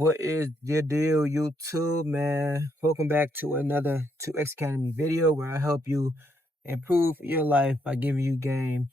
What is the deal, YouTube, man? Welcome back to another Twox Academy video where I help you improve your life by giving you game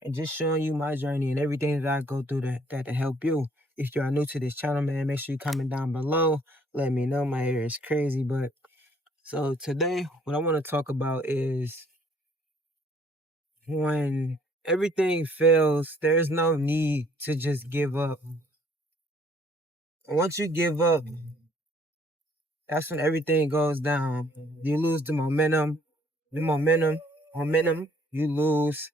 and just showing you my journey and everything that I go through that to help you. If you are new to this channel, man, make sure you comment down below. Let me know. My hair is crazy, but so today, what I want to talk about is when everything fails, there's no need to just give up. Once you give up, that's when everything goes down. You lose the momentum, you lose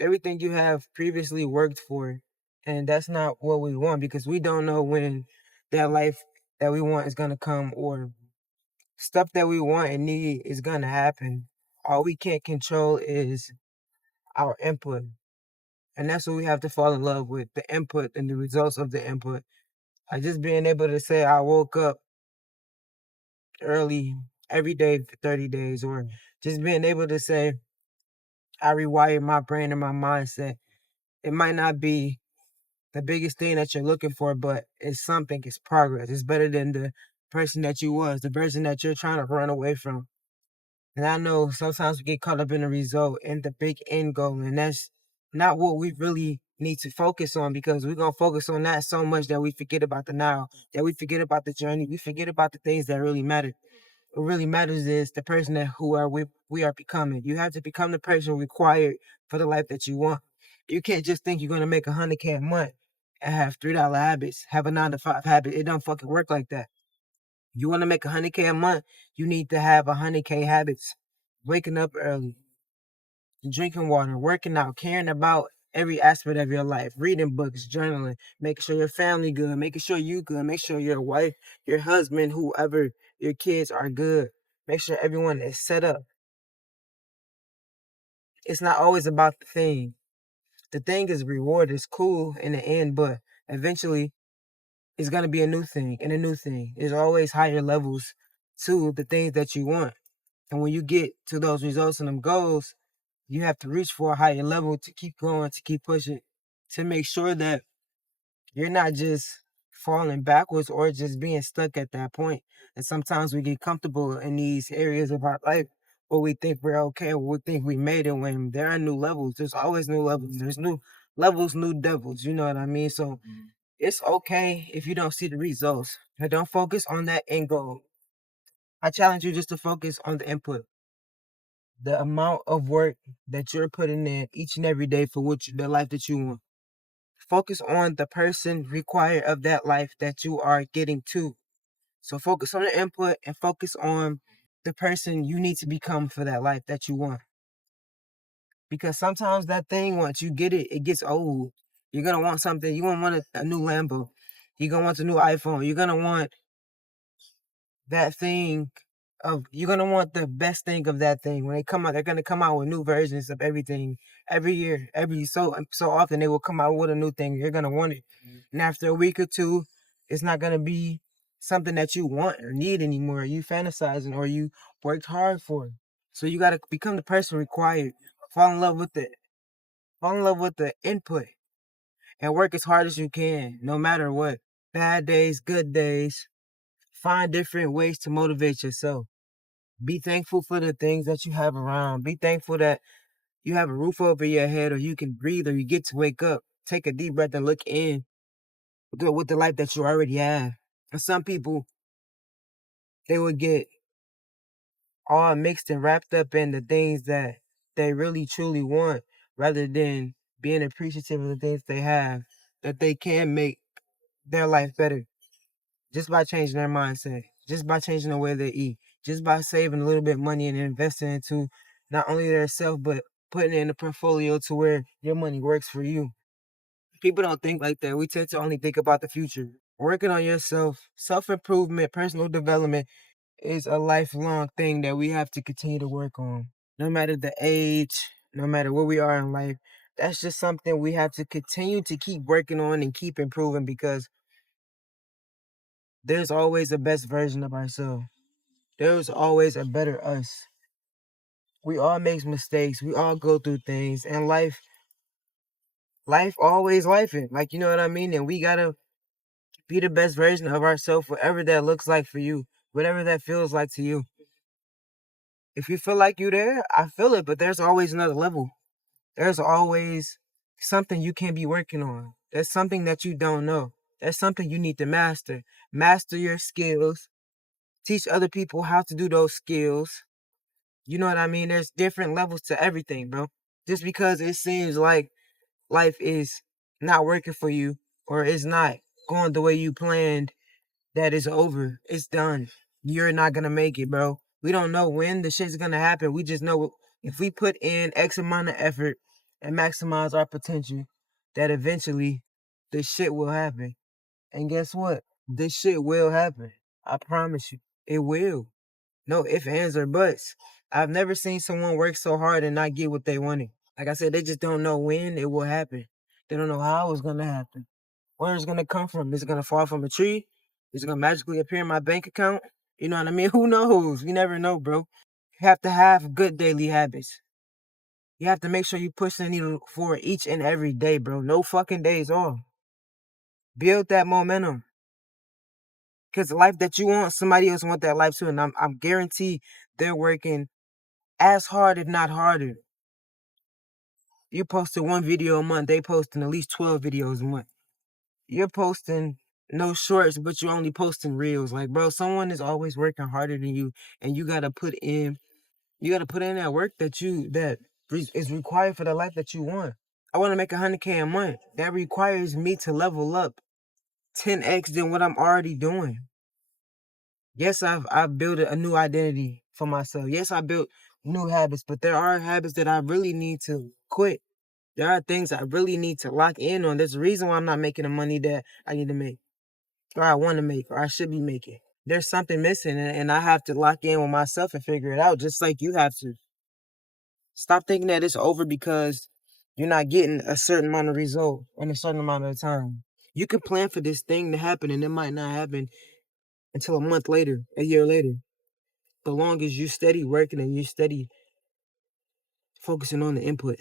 everything you have previously worked for. And that's not what we want because we don't know when that life that we want is gonna come or stuff that we want and need is gonna happen. All we can't control is our input. And that's what we have to fall in love with, the input and the results of the input. I just being able to say I woke up early every day for 30 days, or just being able to say I rewired my brain and my mindset. It might not be the biggest thing that you're looking for, but it's something, it's progress. It's better than the person that you was, the person that you're trying to run away from. And I know sometimes we get caught up in the result and the big end goal, and that's not what we really need to focus on because we're going to focus on that so much that we forget about the now, that we forget about the journey, we forget about the things that really matter. What really matters is the person that we are becoming. You have to become the person required for the life that you want. You can't just think you're gonna make 100K a month and have $3 habits, have a 9 to 5 habit. It don't fucking work like that. You want to make 100K a month, you need to have 100K habits. Waking up early, drinking water, working out, caring about every aspect of your life, reading books, journaling, making sure your family good, making sure you good, make sure your wife, your husband, whoever, your kids are good. Make sure everyone is set up. It's not always about the thing. The thing is reward is cool in the end, but eventually it's gonna be a new thing and a new thing. There's always higher levels to the things that you want. And when you get to those results and them goals, you have to reach for a higher level to keep going, to keep pushing, to make sure that you're not just falling backwards or just being stuck at that point. And sometimes we get comfortable in these areas of our life where we think we're okay, or we think we made it when there are new levels. There's always new levels. There's new levels, new devils. You know what I mean? So it's okay if you don't see the results. But don't focus on that end goal. I challenge you just to focus on the input, the amount of work that you're putting in each and every day for the life that you want. Focus on the person required of that life that you are getting to. So focus on the input and focus on the person you need to become for that life that you want. Because sometimes that thing, once you get it, it gets old. You're gonna want something. You're gonna want a new Lambo. You're gonna want a new iPhone. You're gonna want that thing you're gonna want the best thing of that thing. When they come out, they're gonna come out with new versions of everything every year. So often they will come out with a new thing. You're gonna want it. And after a week or two, it's not gonna be something that you want or need anymore. You fantasizing or you worked hard for it. So you gotta become the person required. Fall in love with it. Fall in love with the input and work as hard as you can, no matter what. Bad days, good days. Find different ways to motivate yourself. Be thankful for the things that you have around. Be thankful that you have a roof over your head, or you can breathe, or you get to wake up. Take a deep breath and look in with the life that you already have. And some people, they would get all mixed and wrapped up in the things that they really truly want rather than being appreciative of the things they have, that they can make their life better just by changing their mindset, just by changing the way they eat, just by saving a little bit of money and investing into not only their self, but putting it in a portfolio to where your money works for you. People don't think like that. We tend to only think about the future. Working on yourself, self-improvement, personal development is a lifelong thing that we have to continue to work on. No matter the age, no matter where we are in life, that's just something we have to continue to keep working on and keep improving because there's always a best version of ourselves. There's always a better us. We all make mistakes. We all go through things, and life always lifing. Like, you know what I mean? And we gotta Be the best version of ourselves, whatever that looks like for you, whatever that feels like to you. If you feel like you there, I feel it, but there's always another level. There's always something you can be working on. There's something that you don't know. There's something you need to master. Master your skills. Teach other people how to do those skills. You know what I mean? There's different levels to everything, bro. Just because it seems like life is not working for you or it's not going the way you planned, that is over. It's done. You're not gonna make it, bro. We don't know when the shit's gonna happen. We just know if we put in X amount of effort and maximize our potential, that eventually this shit will happen. And guess what? This shit will happen. I promise you. It will. No ifs, ands, or buts. I've never seen someone work so hard and not get what they wanted. Like I said, they just don't know when it will happen. They don't know how it's gonna happen. Where it's gonna come from? Is it gonna fall from a tree? Is it gonna magically appear in my bank account? You know what I mean? Who knows? You never know, bro. You have to have good daily habits. You have to make sure you push the needle for each and every day, bro. No fucking days off. Build that momentum. Cause the life that you want, somebody else want that life too. And I'm guaranteed they're working as hard, if not harder. You posting one video a month, they posting at least 12 videos a month. You're posting no shorts, but you're only posting reels. Like, bro, someone is always working harder than you, and you gotta put in that work is required for the life that you want. I want to make 100K a month. That requires me to level up 10x than what I'm already doing. Yes, I've built a new identity for myself. Yes, I built new habits, but there are habits that I really need to quit. There are things I really need to lock in on. There's a reason why I'm not making the money that I need to make, or I want to make, or I should be making. There's something missing, and I have to lock in with myself and figure it out, just like you have to. Stop thinking that it's over because you're not getting a certain amount of result in a certain amount of time. You can plan for this thing to happen, and it might not happen until a month later, a year later. But long as you steady working and you steady focusing on the input,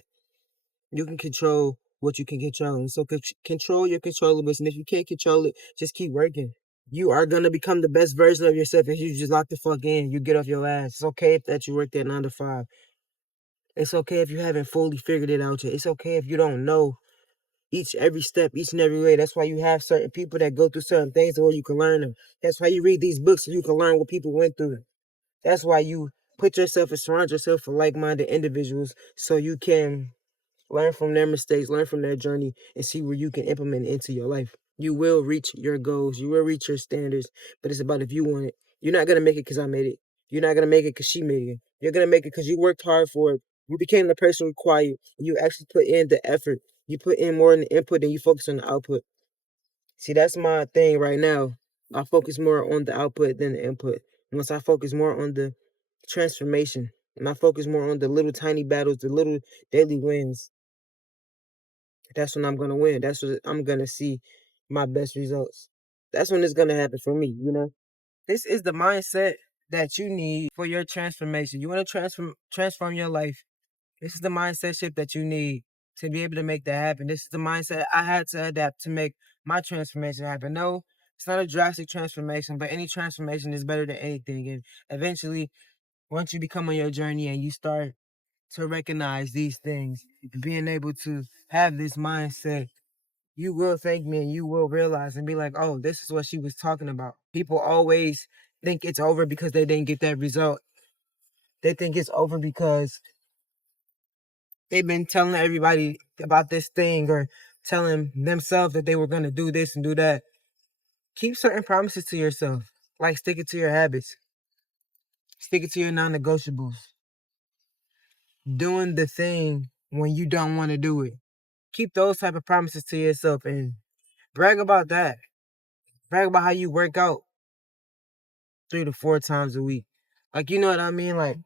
you can control what you can control. And so control your controllables. And if you can't control it, just keep working. You are gonna become the best version of yourself if you just lock the fuck in. You get off your ass. It's okay if that you work that 9 to 5. It's okay if you haven't fully figured it out yet. It's okay if you don't know every step, each and every way. That's why you have certain people that go through certain things where you can learn them. That's why you read these books so you can learn what people went through. That's why you put yourself and surround yourself with like-minded individuals so you can learn from their mistakes, learn from their journey, and see where you can implement it into your life. You will reach your goals. You will reach your standards, but it's about if you want it. You're not going to make it because I made it. You're not going to make it because she made it. You're going to make it because you worked hard for it. You became the person required. You actually put in the effort. You put in more in the input than you focus on the output. See, that's my thing right now. I focus more on the output than the input. Once I focus more on the transformation, and I focus more on the little tiny battles, the little daily wins, that's when I'm gonna win. That's when I'm gonna see my best results. That's when it's gonna happen for me, you know? This is the mindset that you need for your transformation. You wanna transform your life. This is the mindset shift that you need to be able to make that happen. This is the mindset I had to adapt to make my transformation happen. No, it's not a drastic transformation, but any transformation is better than anything. And eventually, once you become on your journey and you start to recognize these things, being able to have this mindset, you will thank me and you will realize and be like, oh, this is what she was talking about. People always think it's over because they didn't get that result. They think it's over because they've been telling everybody about this thing or telling themselves that they were going to do this and do that. Keep certain promises to yourself, like sticking to your habits, sticking to your non-negotiables, doing the thing when you don't want to do it. Keep those type of promises to yourself and brag about that. Brag about how you work out 3 to 4 times a week. Like, you know what I mean? Like,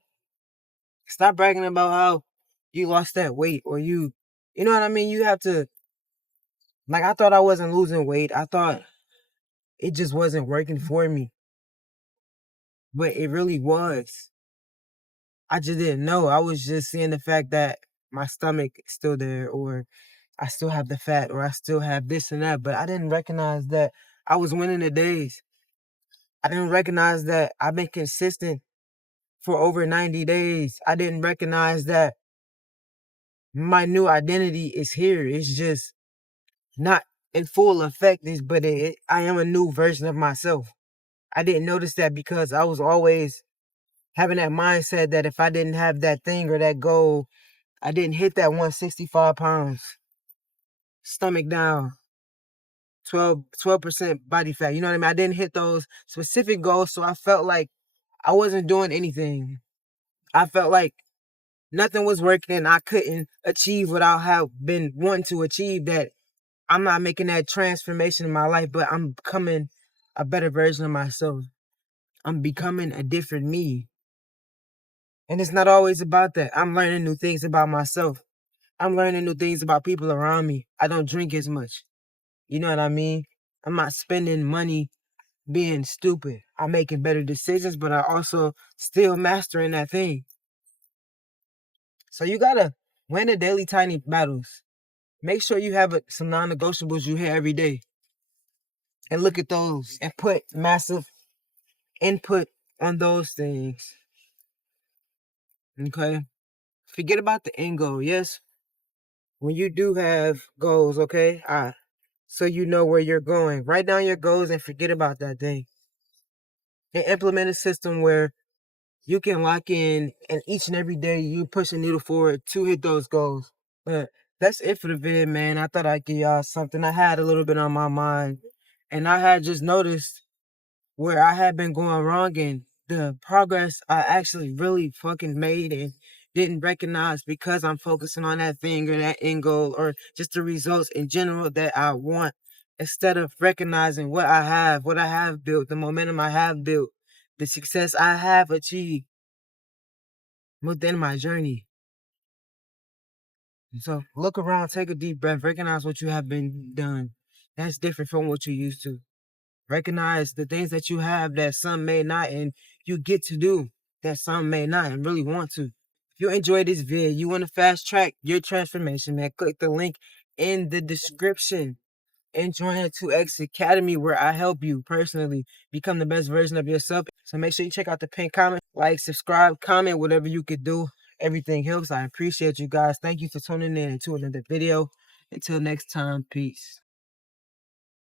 stop bragging about how you lost that weight or you know what I mean? You have to, like, I thought I wasn't losing weight. I thought it just wasn't working for me, but it really was. I just didn't know. I was just seeing the fact that my stomach is still there, or I still have the fat, or I still have this and that, but I didn't recognize that I was winning the days. I didn't recognize that I've been consistent for over 90 days. I didn't recognize that my new identity is here. It's just not in full effect, but I am a new version of myself. I didn't notice that because I was always having that mindset that if I didn't have that thing or that goal, I didn't hit that 165 pounds, stomach down, 12% body fat. You know what I mean? I didn't hit those specific goals, so I felt like I wasn't doing anything. I felt like nothing was working and I couldn't achieve what I have been wanting to achieve, that I'm not making that transformation in my life, but I'm becoming a better version of myself. I'm becoming a different me. And it's not always about that. I'm learning new things about myself. I'm learning new things about people around me. I don't drink as much. You know what I mean? I'm not spending money being stupid. I'm making better decisions, but I also still mastering that thing. So you gotta win the daily tiny battles. Make sure you have some non-negotiables you hit every day. And look at those and put massive input on those things. Okay? Forget about the end goal. Yes, when you do have goals, okay? So you know where you're going. Write down your goals and forget about that thing. And implement a system where you can lock in and each and every day you push a needle forward to hit those goals. But that's it for the vid, man. I thought I'd give y'all something. I had a little bit on my mind. And I had just noticed where I had been going wrong and the progress I actually really fucking made and didn't recognize because I'm focusing on that thing or that end goal or just the results in general that I want, instead of recognizing what I have built, the momentum I have built, the success I have achieved within my journey. So look around, take a deep breath, recognize what you have been done. That's different from what you used to. Recognize the things that you have that some may not, and you get to do that some may not and really want to. If you enjoyed this video, you want to fast track your transformation, man, click the link in the description and join the Twox Academy, where I help you personally become the best version of yourself. So make sure you check out the pinned comment, like, subscribe, comment, whatever you could do. Everything helps. I appreciate you guys. Thank you for tuning in to another video. Until next time, peace.